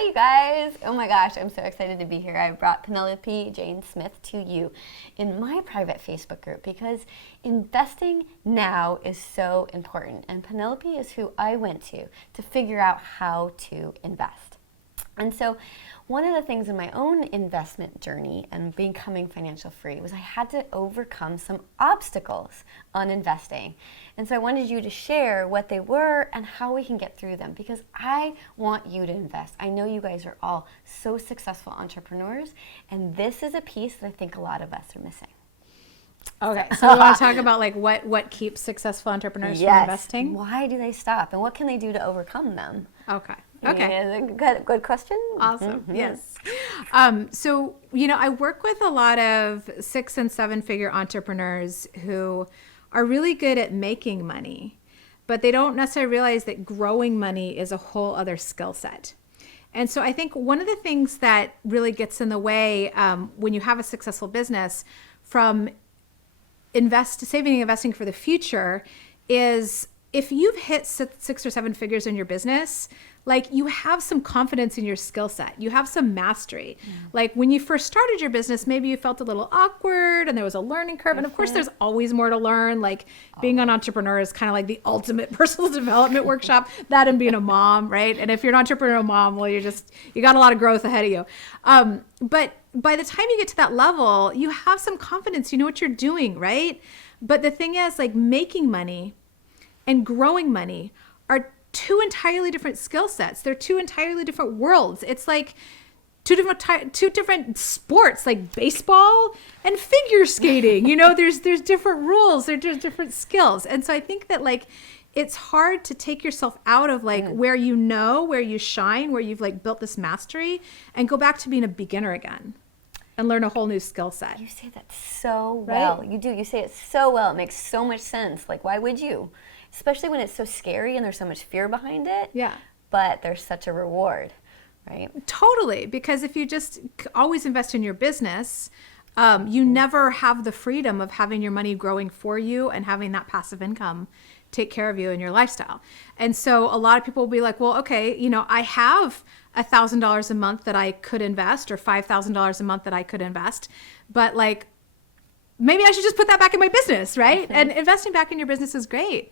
Hi, you guys. Oh my gosh, I'm so excited to be here. I brought Penelope Jane Smith to you in my private Facebook group because investing now is so important. And Penelope is who I went to figure out how to invest. And so one of the things in my own investment journey and becoming financial free was I had to overcome some obstacles on investing. And so I wanted you to share what they were and how we can get through them because I want you to invest. I know you guys are all so successful entrepreneurs, and this is a piece that I think a lot of us are missing. Okay, so we want to talk about like what keeps successful entrepreneurs from investing? Why do they stop, and what can they do to overcome them? Okay. Good question. Awesome. Mm-hmm. Yes. So, I work with a lot of 6 and 7 figure entrepreneurs who are really good at making money, but they don't necessarily realize that growing money is a whole other skill set. And so I think one of the things that really gets in the way when you have a successful business from saving and investing for the future is if you've hit 6 or 7 figures in your business, like you have some confidence in your skill set, you have some mastery. Like when you first started your business, maybe you felt a little awkward and there was a learning curve. And of course there's always more to learn. Like being an entrepreneur is kind of like the ultimate personal development workshop, that and being a mom, right? And if you're an entrepreneurial mom, well, you got a lot of growth ahead of you. But by the time you get to that level, you have some confidence, you know what you're doing, right? But the thing is, like, making money and growing money are two entirely different skill sets. They're two entirely different worlds. It's like two different sports, like baseball and figure skating. There's different rules. There's different skills. And so I think that like it's hard to take yourself out of like where you shine, where you've like built this mastery, and go back to being a beginner again and learn a whole new skill set. You say that so well. Right? You do. You say it so well. It makes so much sense. Like, why would you? Especially when it's so scary and there's so much fear behind it. Yeah. But there's such a reward, right? Totally. Because if you just always invest in your business, you never have the freedom of having your money growing for you and having that passive income take care of you and your lifestyle. And so a lot of people will be like, well, okay, I have $1,000 a month that I could invest or $5,000 a month that I could invest, but like, maybe I should just put that back in my business, right? Mm-hmm. And investing back in your business is great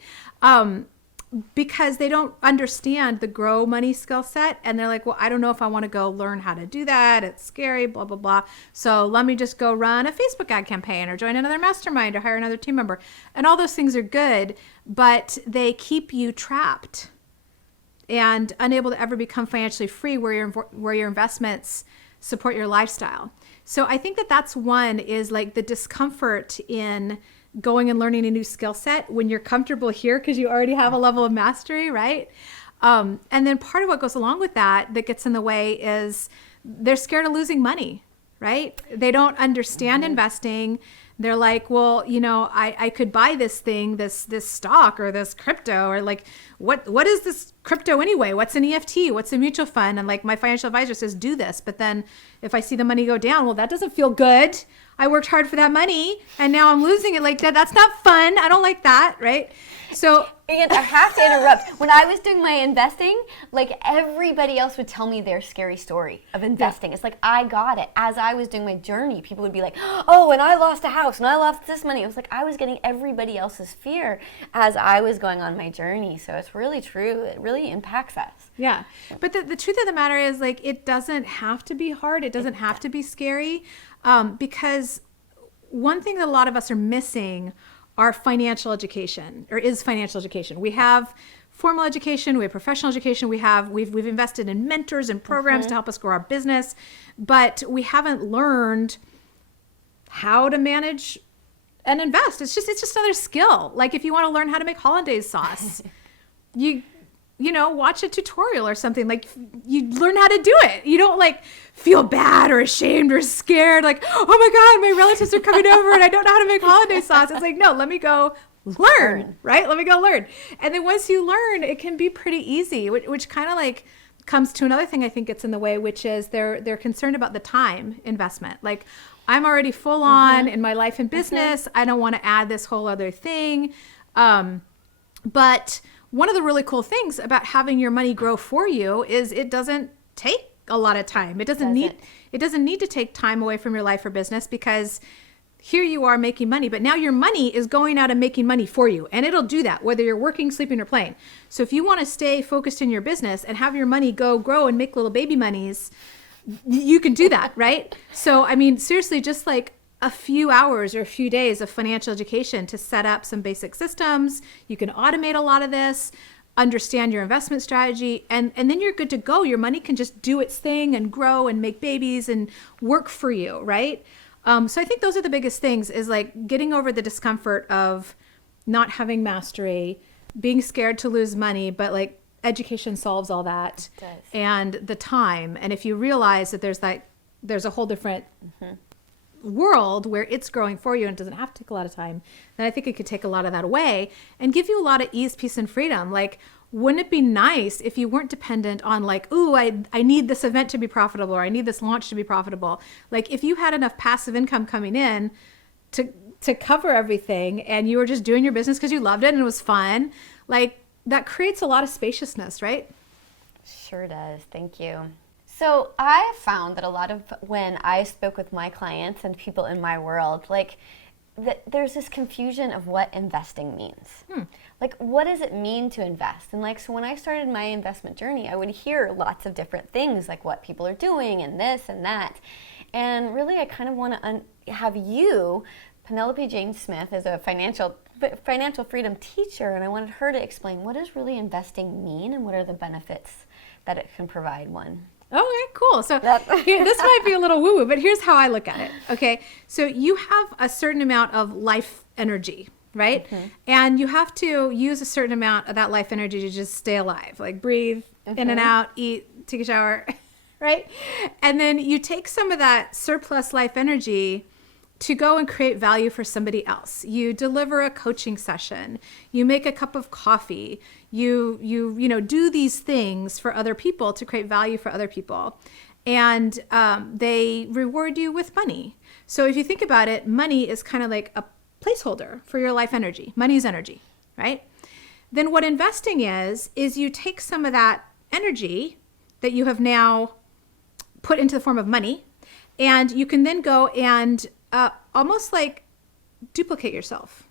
because they don't understand the grow money skill set. And they're like, well, I don't know if I want to go learn how to do that. It's scary, blah, blah, blah. So let me just go run a Facebook ad campaign or join another mastermind or hire another team member. And all those things are good, but they keep you trapped and unable to ever become financially free where your investments support your lifestyle. So I think that's one is like the discomfort in going and learning a new skill set when you're comfortable here because you already have a level of mastery, right? And then part of what goes along with that gets in the way is they're scared of losing money, right? They don't understand investing. They're like, well, I could buy this thing, this stock or this crypto, or like, what is this crypto anyway? What's an EFT? What's a mutual fund? And like my financial advisor says, do this. But then if I see the money go down, well, that doesn't feel good. I worked hard for that money and now I'm losing it like that. That's not fun. I don't like that, right? So I have to interrupt. When I was doing my investing, like everybody else would tell me their scary story of investing. Yeah. It's like I got it. As I was doing my journey, people would be like, oh, and I lost a house and I lost this money. It was like I was getting everybody else's fear as I was going on my journey. So it's really true. It really impacts us. Yeah. But the truth of the matter is like it doesn't have to be hard. It doesn't have to be scary because one thing that a lot of us are missing are financial education, or is financial education. We have formal education, we have professional education, we've invested in mentors and programs to help us grow our business, but we haven't learned how to manage and invest. It's just another skill. Like if you want to learn how to make hollandaise sauce, you watch a tutorial or something. Like you learn how to do it. You don't like feel bad or ashamed or scared. Like, oh my God, my relatives are coming over and I don't know how to make hollandaise sauce. It's like, no, let me go learn, right? Let me go learn. And then once you learn, it can be pretty easy, which kind of like comes to another thing I think gets in the way, which is they're concerned about the time investment. Like I'm already full on in my life and business. I don't want to add this whole other thing. But one of the really cool things about having your money grow for you is it doesn't take a lot of time. It doesn't need to take time away from your life or business, because here you are making money, but now your money is going out and making money for you. And it'll do that whether you're working, sleeping, or playing. So if you want to stay focused in your business and have your money go grow and make little baby monies, you can do that, right? So, I mean, seriously, just like a few hours or a few days of financial education to set up some basic systems. You can automate a lot of this, understand your investment strategy, and then you're good to go. Your money can just do its thing and grow and make babies and work for you, right? So I think those are the biggest things, is like getting over the discomfort of not having mastery, being scared to lose money, but like education solves all that. It does. And the time. And if you realize that there's a whole different world where it's growing for you and it doesn't have to take a lot of time, then I think it could take a lot of that away and give you a lot of ease, peace, and freedom. Like, wouldn't it be nice if you weren't dependent on like, ooh, I need this event to be profitable, or I need this launch to be profitable. Like, if you had enough passive income coming in to cover everything, and you were just doing your business because you loved it and it was fun, like, that creates a lot of spaciousness, right? Sure does. Thank you. So I found that a lot of when I spoke with my clients and people in my world, like, there's this confusion of what investing means. Like, what does it mean to invest? And like, so when I started my investment journey, I would hear lots of different things, like what people are doing and this and that. And really, I kind of want to have you, Penelope Jane Smith, is a financial freedom teacher, and I wanted her to explain, what does really investing mean and what are the benefits that it can provide one? Okay, cool. So here, this might be a little woo-woo, but here's how I look at it. Okay, so you have a certain amount of life energy, right? And you have to use a certain amount of that life energy to just stay alive, like breathe in and out, eat, take a shower, right? And then you take some of that surplus life energy to go and create value for somebody else. You deliver a coaching session, you make a cup of coffee, you do these things for other people to create value for other people. And they reward you with money. So if you think about it, money is kind of like a placeholder for your life energy. Money is energy, right? Then what investing is you take some of that energy that you have now put into the form of money, and you can then go and almost like duplicate yourself,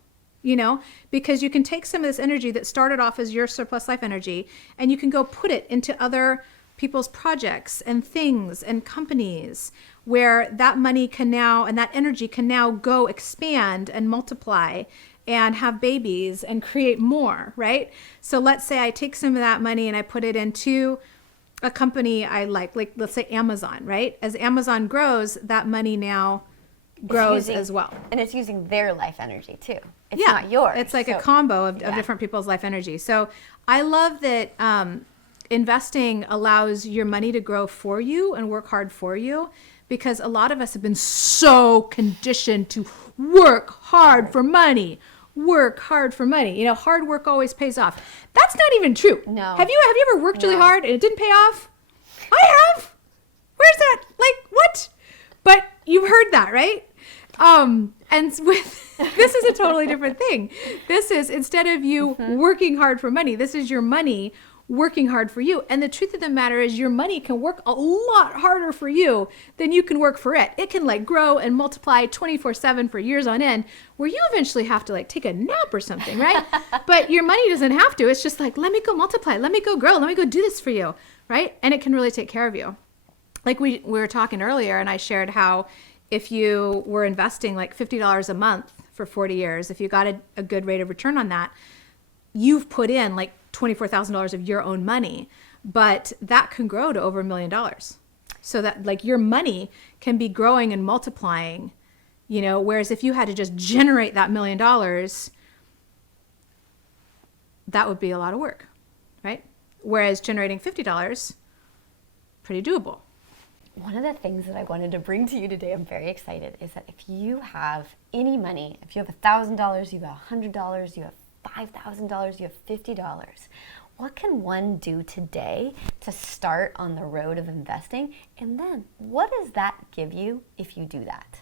because you can take some of this energy that started off as your surplus life energy, and you can go put it into other people's projects and things and companies, where that money can now, and that energy can now go expand and multiply and have babies and create more, right? So let's say I take some of that money and I put it into a company I like let's say Amazon, right? As Amazon grows, that money now grows as well. And it's using their life energy too. It's not yours. It's like a combo of different people's life energy. So I love that investing allows your money to grow for you and work hard for you, because a lot of us have been so conditioned to work hard for money. Work hard for money. Hard work always pays off. That's not even true. No. Have you ever worked really hard and it didn't pay off? I have. Where's that? Like, what? But you've heard that, right? And with this is a totally different thing. This is, instead of you working hard for money, this is your money working hard for you. And the truth of the matter is, your money can work a lot harder for you than you can work for it. It can like grow and multiply 24/7 for years on end, where you eventually have to like take a nap or something, right? But your money doesn't have to. It's just like, let me go multiply, let me go grow, let me go do this for you, right? And it can really take care of you. Like we were talking earlier, and I shared how if you were investing like $50 a month for 40 years, if you got a good rate of return on that, you've put in like $24,000 of your own money, but that can grow to over $1 million. So that like your money can be growing and multiplying, whereas if you had to just generate that $1 million, that would be a lot of work, right? Whereas generating $50, pretty doable. One of the things that I wanted to bring to you today, I'm very excited, is that if you have any money, if you have $1,000, you have $100, you have $5,000, you have $50, what can one do today to start on the road of investing? And then what does that give you if you do that?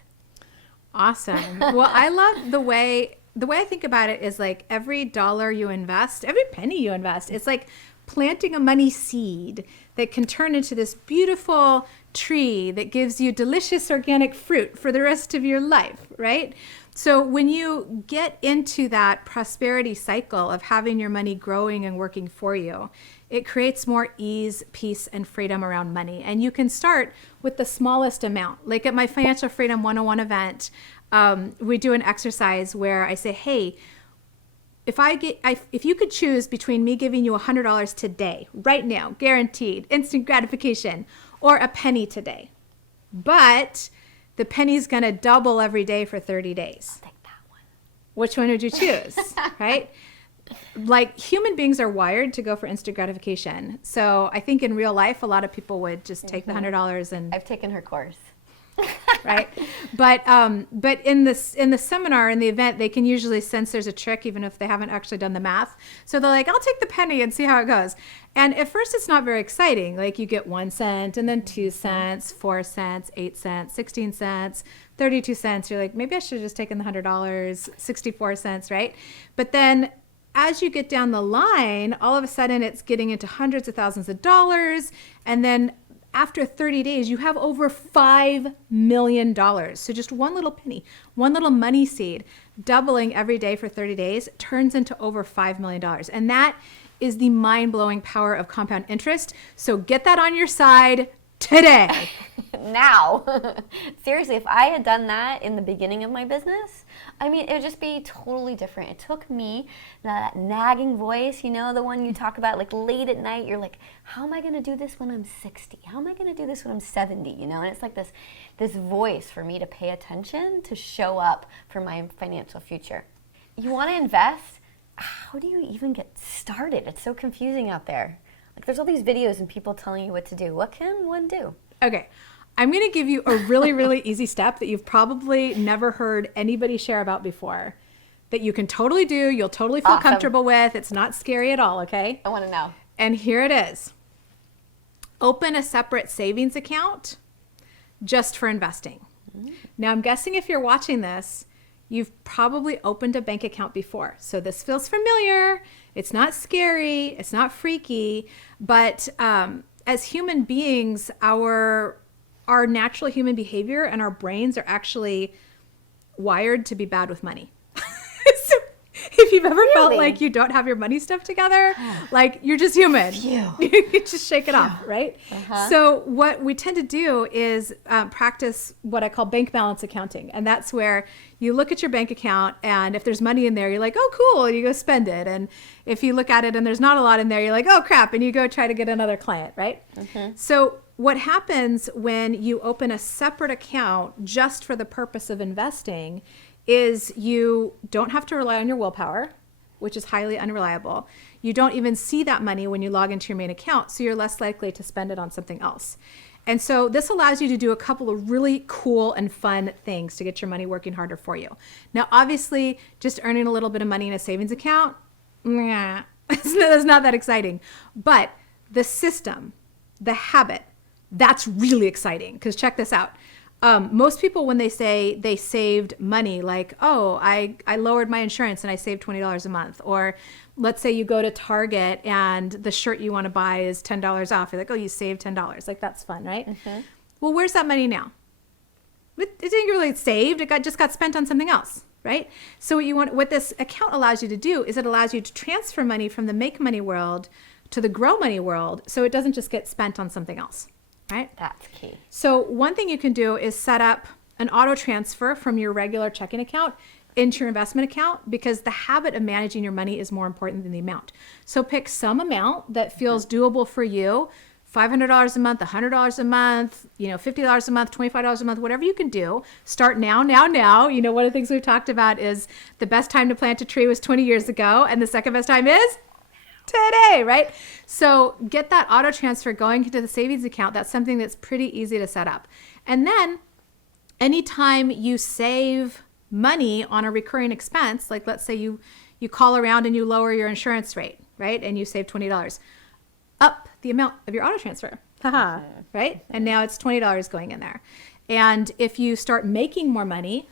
Awesome. Well, I love the way I think about it is like every dollar you invest, every penny you invest, it's like planting a money seed that can turn into this beautiful tree that gives you delicious organic fruit for the rest of your life, right? So when you get into that prosperity cycle of having your money growing and working for you, it creates more ease, peace, and freedom around money. And you can start with the smallest amount. Like at my Financial Freedom 101 event, we do an exercise where I say, hey, if you could choose between me giving you $100 today, right now, guaranteed, instant gratification, or a penny today, but the penny's going to double every day for 30 days. I'll take that one. Which one would you choose, right? Like human beings are wired to go for instant gratification. So I think in real life, a lot of people would just take the $100 and... I've taken her course. Right. But in the seminar, in the event, they can usually sense there's a trick, even if they haven't actually done the math. So they're like, I'll take the penny and see how it goes. And at first it's not very exciting. Like you get 1 cent and then 2 cents, 4 cents, 8 cents, 16 cents, 32 cents. You're like, maybe I should have just taken the $100, 64 cents. Right. But then as you get down the line, all of a sudden it's getting into hundreds of thousands of dollars. And then after 30 days, you have over $5 million. So just one little penny, one little money seed, doubling every day for 30 days turns into over $5 million. And that is the mind-blowing power of compound interest. So get that on your side today. Now. Seriously, if I had done that in the beginning of my business, I mean, it would just be totally different. It took me that nagging voice, you know, the one you talk about, like late at night, you're like, how am I going to do this when I'm 60? How am I going to do this when I'm 70? You know, and it's like this voice for me to pay attention, to show up for my financial future. You want to invest? How do you even get started? It's so confusing out there. Like there's all these videos and people telling you what to do. What can one do? Okay. I'm going to give you a really, really easy step that you've probably never heard anybody share about before that you can totally do. You'll totally feel comfortable with. It's not scary at all. Okay. I want to know. And here it is. Open a separate savings account just for investing. Now I'm guessing if you're watching this, you've probably opened a bank account before. So this feels familiar. It's not scary. It's not freaky. But as human beings, our natural human behavior and our brains are actually wired to be bad with money. So if you've ever felt like you don't have your money stuff together, like you're just human, you just shake it off, right? So what we tend to do is practice what I call bank balance accounting. And that's where you look at your bank account and if there's money in there, you're like, oh, cool. And you go spend it. And if you look at it and there's not a lot in there, you're like, oh, crap. And you go try to get another client, right? So what happens when you open a separate account just for the purpose of investing is you don't have to rely on your willpower, which is highly unreliable. You don't even see that money when you log into your main account, so you're less likely to spend it on something else. And so this allows you to do a couple of really cool and fun things to get your money working harder for you. Now, obviously, just earning a little bit of money in a savings account, that's not that exciting. But the system, the habit, that's really exciting because check this out. Most people, when they say they saved money, like, oh, I lowered my insurance and I saved $20 a month. Or let's say you go to Target and the shirt you want to buy is $10 off. You're like, oh, you saved $10. Like, that's fun, right? Well, where's that money now? It didn't really saved. It just got spent on something else, right? So what this account allows you to do is it allows you to transfer money from the make money world to the grow money world so it doesn't just get spent on something else. Right? That's key. So one thing you can do is set up an auto transfer from your regular checking account into your investment account because the habit of managing your money is more important than the amount. So pick some amount that feels doable for you, $500 a month, $100 a month, $50 a month, $25 a month, whatever you can do. Start now. You know, one of the things we've talked about is the best time to plant a tree was 20 years ago and the second best time is today, right? So get that auto transfer going into the savings account. That's something that's pretty easy to set up. And then anytime you save money on a recurring expense, like let's say you call around and you lower your insurance rate, right? And you save $20, up the amount of your auto transfer, right? And now it's $20 going in there. And if you start making more money,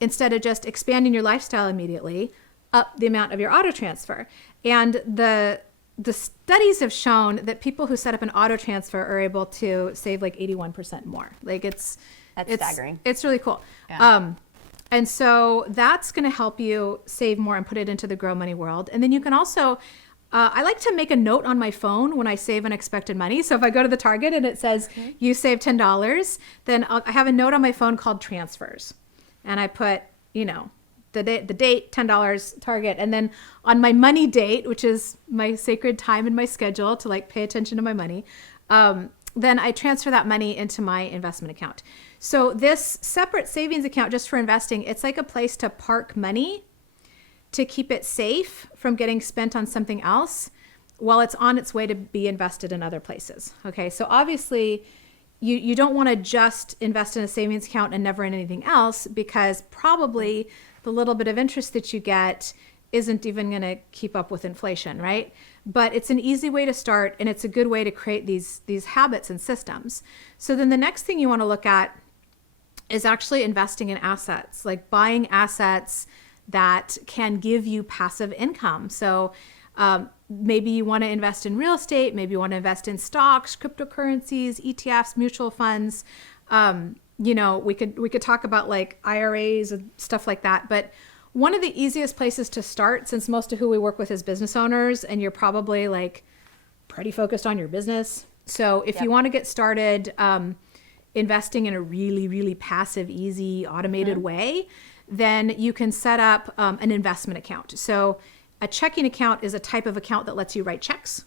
instead of just expanding your lifestyle immediately, up the amount of your auto transfer. And the the studies have shown that people who set up an auto transfer are able to save like 81% more. Like it's staggering. It's really cool. Yeah. And so that's going to help you save more and put it into the Grow Money world. And then you can also, I like to make a note on my phone when I save unexpected money. So if I go to the Target and it says you save $10, then I have a note on my phone called transfers. And I put, the date, $10, Target. And then on my money date, which is my sacred time in my schedule to like pay attention to my money, then I transfer that money into my investment account. So this separate savings account just for investing, it's like a place to park money to keep it safe from getting spent on something else while it's on its way to be invested in other places. Okay, so obviously you don't want to just invest in a savings account and never in anything else, because probably the little bit of interest that you get isn't even going to keep up with inflation, right? But it's an easy way to start, and it's a good way to create these habits and systems. So then the next thing you want to look at is actually investing in assets, like buying assets that can give you passive income. So maybe you want to invest in real estate, maybe you want to invest in stocks, cryptocurrencies, ETFs, mutual funds. We could talk about like IRAs and stuff like that. But one of the easiest places to start, since most of who we work with is business owners, and you're probably like pretty focused on your business. So if you want to get started investing in a really, really passive, easy, automated way, then you can set up an investment account. So a checking account is a type of account that lets you write checks.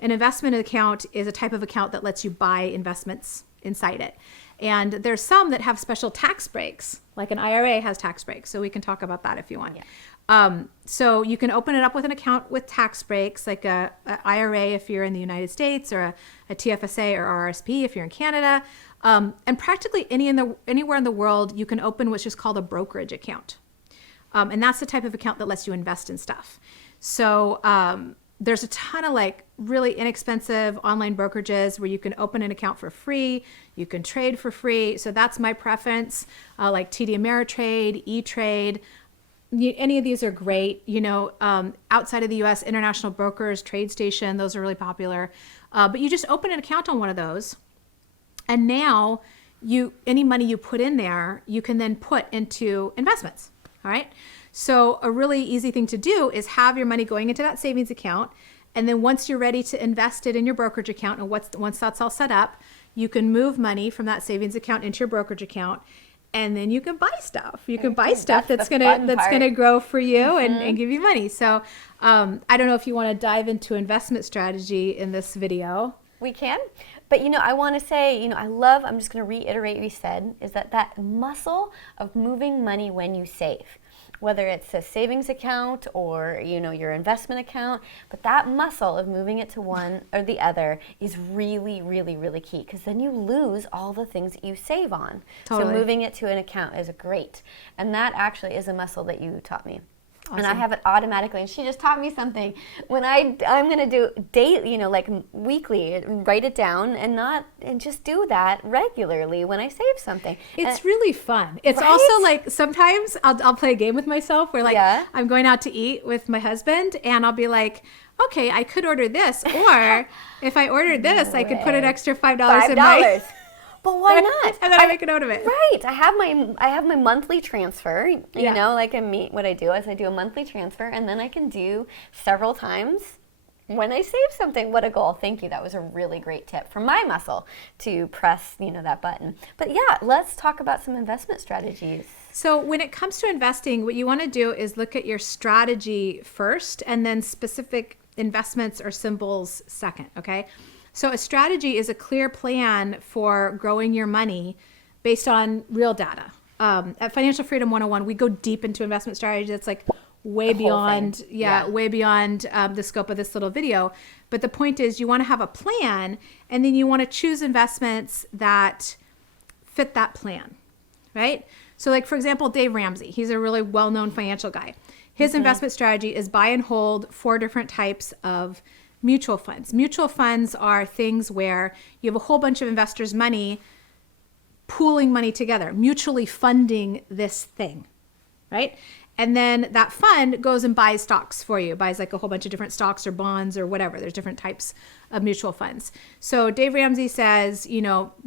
An investment account is a type of account that lets you buy investments inside it. And there's some that have special tax breaks, like an IRA has tax breaks. So we can talk about that if you want. Yeah. So you can open it up with an account with tax breaks, like a IRA if you're in the United States, or a TFSA or RRSP if you're in Canada. And practically anywhere in the world, you can open what's just called a brokerage account. And that's the type of account that lets you invest in stuff. So there's a ton of like really inexpensive online brokerages where you can open an account for free. You can trade for free. So that's my preference, like TD Ameritrade, E-Trade. Any of these are great. Outside of the US, International Brokers, TradeStation, those are really popular. But you just open an account on one of those. And now any money you put in there, you can then put into investments. All right. So a really easy thing to do is have your money going into that savings account. And then once you're ready to invest it in your brokerage account, and once that's all set up, you can move money from that savings account into your brokerage account. And then you can buy stuff. You can buy stuff that's gonna grow for you and give you money. So I don't know if you want to dive into investment strategy in this video. We can. But, I want to say, I'm just going to reiterate what you said, is that muscle of moving money when you save, whether it's a savings account or, your investment account, but that muscle of moving it to one or the other is really, really, really key, because then you lose all the things that you save on. Totally. So moving it to an account is great. And that actually is a muscle that you taught me. Awesome. And I have it automatically. And she just taught me something. When I'm going to do daily, like weekly, write it down and just do that regularly when I save something. It's really fun. It's also like sometimes I'll play a game with myself where I'm going out to eat with my husband and I'll be like, okay, I could order this. Or if I ordered this, I could put an extra $5 in my... But why not? And then I make a note of it. Right. I have my monthly transfer. What I do is I do a monthly transfer, and then I can do several times when I save something. What a goal. Thank you. That was a really great tip for my muscle to press, that button. But yeah, let's talk about some investment strategies. So when it comes to investing, what you want to do is look at your strategy first, and then specific investments or symbols second, okay? So a strategy is a clear plan for growing your money based on real data. At Financial Freedom 101, we go deep into investment strategy. That's like way beyond the scope of this little video. But the point is you want to have a plan, and then you want to choose investments that fit that plan, right? So like, for example, Dave Ramsey, he's a really well-known financial guy. His investment strategy is buy and hold 4 different types of mutual funds. Mutual funds are things where you have a whole bunch of investors' money pooling money together, mutually funding this thing, right? And then that fund goes and buys stocks for you, buys like a whole bunch of different stocks or bonds or whatever. There's different types of mutual funds. So Dave Ramsey says,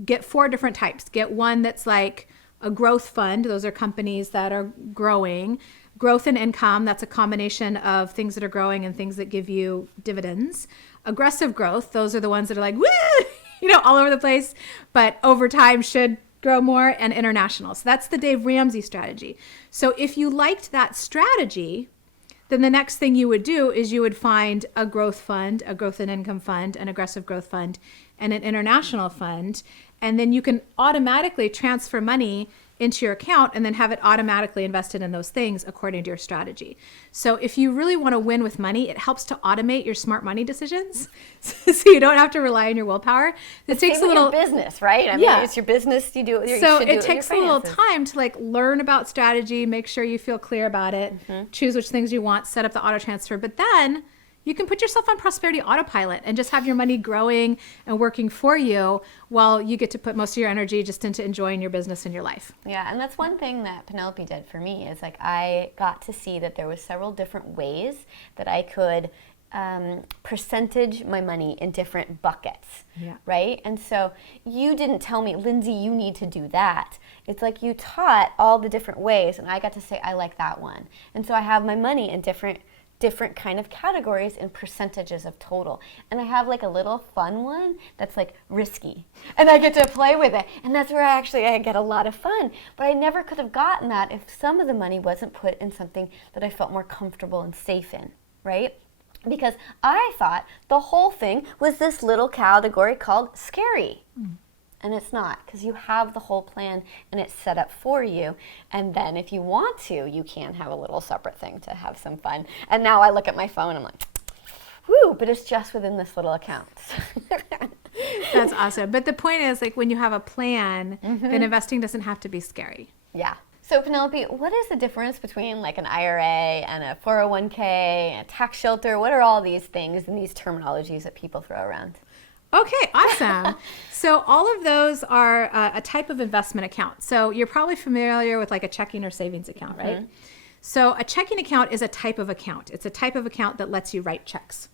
get 4 different types. Get one that's like a growth fund. Those are companies that are growing. Growth and income, that's a combination of things that are growing and things that give you dividends. Aggressive growth, those are the ones that are like, woo, all over the place, but over time should grow more. And international. So that's the Dave Ramsey strategy. So if you liked that strategy, then the next thing you would do is you would find a growth fund, a growth and income fund, an aggressive growth fund, and an international fund. And then you can automatically transfer money into your account and then have it automatically invested in those things according to your strategy. So if you really want to win with money, it helps to automate your smart money decisions so you don't have to rely on your willpower. It takes a little business, right? I mean, it's your business. You do it. So it takes a little time to like learn about strategy, make sure you feel clear about it, choose which things you want, set up the auto transfer, but then you can put yourself on prosperity autopilot and just have your money growing and working for you while you get to put most of your energy just into enjoying your business and your life. Yeah, and that's one thing that Penelope did for me is like I got to see that there was several different ways that I could percentage my money in different buckets, right? And so you didn't tell me, Lindsay, you need to do that. It's like you taught all the different ways and I got to say, I like that one. And so I have my money in different kind of categories and percentages of total. And I have like a little fun one that's like risky. And I get to play with it. And that's where I get a lot of fun. But I never could have gotten that if some of the money wasn't put in something that I felt more comfortable and safe in, right? Because I thought the whole thing was this little category called scary. And it's not, because you have the whole plan and it's set up for you. And then if you want to, you can have a little separate thing to have some fun. And now I look at my phone, I'm like, whoo, but it's just within this little account. That's awesome. But the point is, like, when you have a plan, then investing doesn't have to be scary. Yeah. So Penelope, what is the difference between like an IRA and a 401k and a tax shelter? What are all these things and these terminologies that people throw around? Okay, awesome. So all of those are a type of investment account. So you're probably familiar with like a checking or savings account, right? So a checking account is a type of account. It's a type of account that lets you write checks.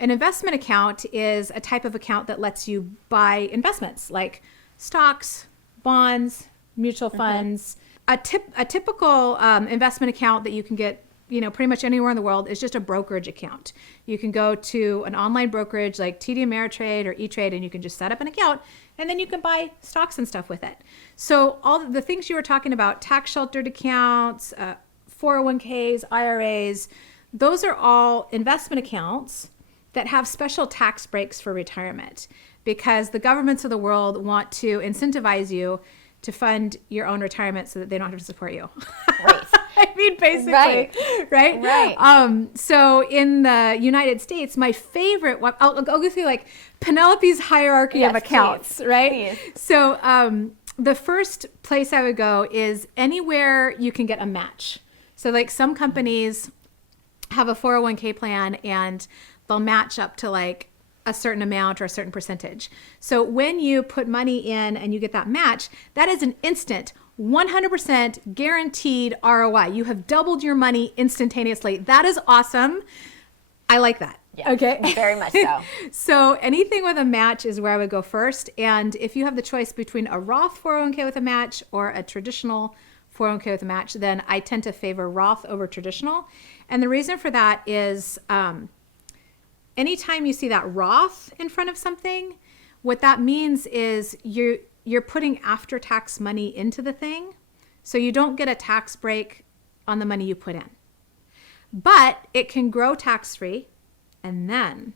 An investment account is a type of account that lets you buy investments like stocks, bonds, mutual funds. A typical investment account that you can get pretty much anywhere in the world is just a brokerage account. You can go to an online brokerage like TD Ameritrade or E-Trade and you can just set up an account and then you can buy stocks and stuff with it. So all the things you were talking about, tax sheltered accounts, 401ks, IRAs, those are all investment accounts that have special tax breaks for retirement because the governments of the world want to incentivize you to fund your own retirement so that they don't have to support you. Right. I mean, basically, right? So in the United States, my favorite one, I'll go through like Penelope's hierarchy of accounts, please. Right? Please. So the first place I would go is anywhere you can get a match. So like some companies have a 401k plan and they'll match up to like a certain amount or a certain percentage. So when you put money in and you get that match, that is an instant 100% guaranteed ROI. You have doubled your money instantaneously. That is awesome. I like that. Yeah, okay. Very much so. So anything with a match is where I would go first. And if you have the choice between a Roth 401k with a match or a traditional 401k with a match, then I tend to favor Roth over traditional. And the reason for that is anytime you see that Roth in front of something, what that means is you're putting after-tax money into the thing, so you don't get a tax break on the money you put in. But it can grow tax-free, and then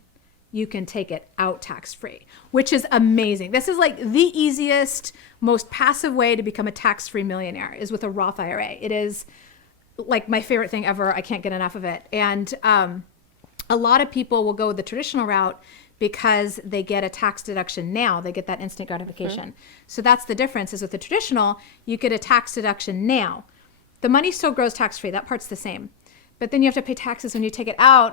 you can take it out tax-free, which is amazing. This is like the easiest, most passive way to become a tax-free millionaire is with a Roth IRA. It is like my favorite thing ever. I can't get enough of it. And a lot of people will go the traditional route because they get a tax deduction now. They get that instant gratification. So that's the difference is with the traditional, you get a tax deduction now. The money still grows tax-free. That part's the same. But then you have to pay taxes when you take it out.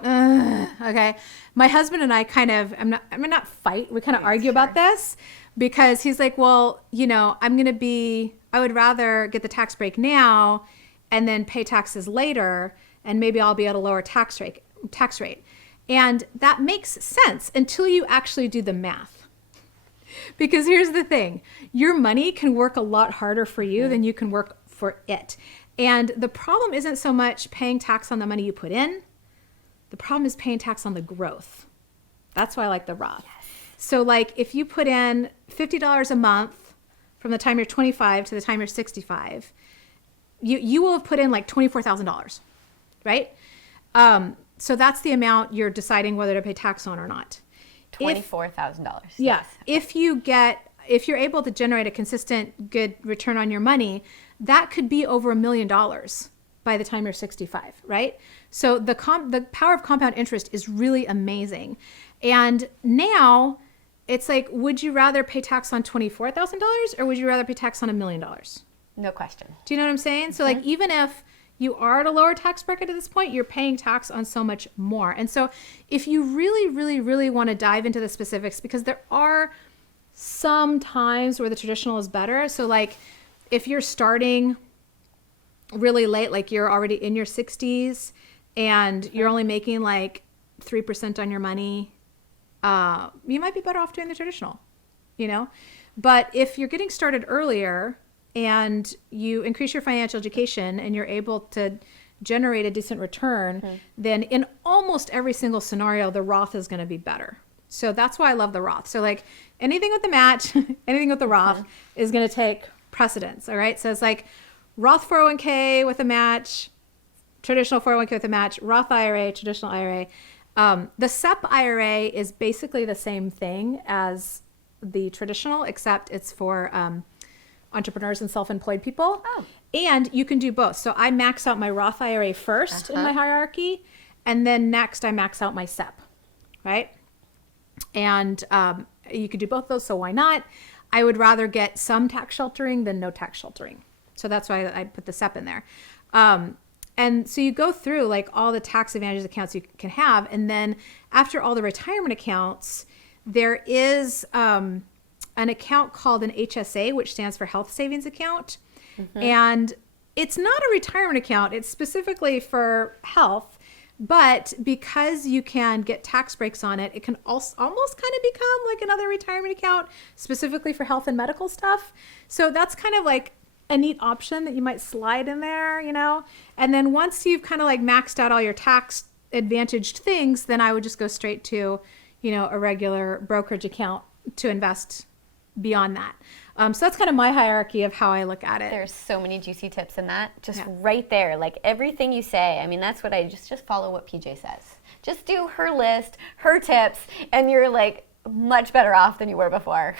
Okay. My husband and I kind of, not fight. We kind of argue about this because he's like, well, I would rather get the tax break now and then pay taxes later, and maybe I'll be at a lower tax rate. And that makes sense until you actually do the math. Because here's the thing, your money can work a lot harder for you than you can work for it. And the problem isn't so much paying tax on the money you put in. The problem is paying tax on the growth. That's why I like the Roth. Yes. So like if you put in $50 a month from the time you're 25 to the time you're 65, you will have put in like $24,000, right? So that's the amount you're deciding whether to pay tax on or not. $24,000. Yeah. Yes. If you're able to generate a consistent, good return on your money, that could be over $1 million by the time you're 65, right? So the power of compound interest is really amazing. And now it's like, would you rather pay tax on $24,000 or would you rather pay tax on $1 million? No question. Do you know what I'm saying? So like, even if you are at a lower tax bracket at this point, you're paying tax on so much more. And so if you really, really, really want to dive into the specifics, because there are some times where the traditional is better. So like if you're starting really late, like you're already in your 60s and you're only making like 3% on your money, you might be better off doing the traditional, you know? But if you're getting started earlier and you increase your financial education and you're able to generate a decent return, then in almost every single scenario, the Roth is going to be better. So that's why I love the Roth. So like anything with the match, anything with the Roth is going to take precedence. All right. So it's like Roth 401k with a match, traditional 401k with a match, Roth IRA, traditional IRA. The SEP IRA is basically the same thing as the traditional, except it's for entrepreneurs and self-employed people. Oh. And you can do both. So I max out my Roth IRA first in my hierarchy, and then next I max out my SEP, right? And you could do both of those, so why not? I would rather get some tax sheltering than no tax sheltering. So that's why I put the SEP in there. And so you go through like all the tax advantages accounts you can have. And then after all the retirement accounts, there is an account called an HSA, which stands for Health Savings Account. And it's not a retirement account. It's specifically for health. But because you can get tax breaks on it, it can also almost kind of become like another retirement account specifically for health and medical stuff. So that's kind of like a neat option that you might slide in there, you know? And then once you've kind of like maxed out all your tax advantaged things, then I would just go straight to, you know, a regular brokerage account to invest beyond that. So that's kind of my hierarchy of how I look at it. There's so many juicy tips in that, just right there. Like everything you say, I mean, that's what I just follow what PJ says. Just do her list, her tips, and you're like much better off than you were before.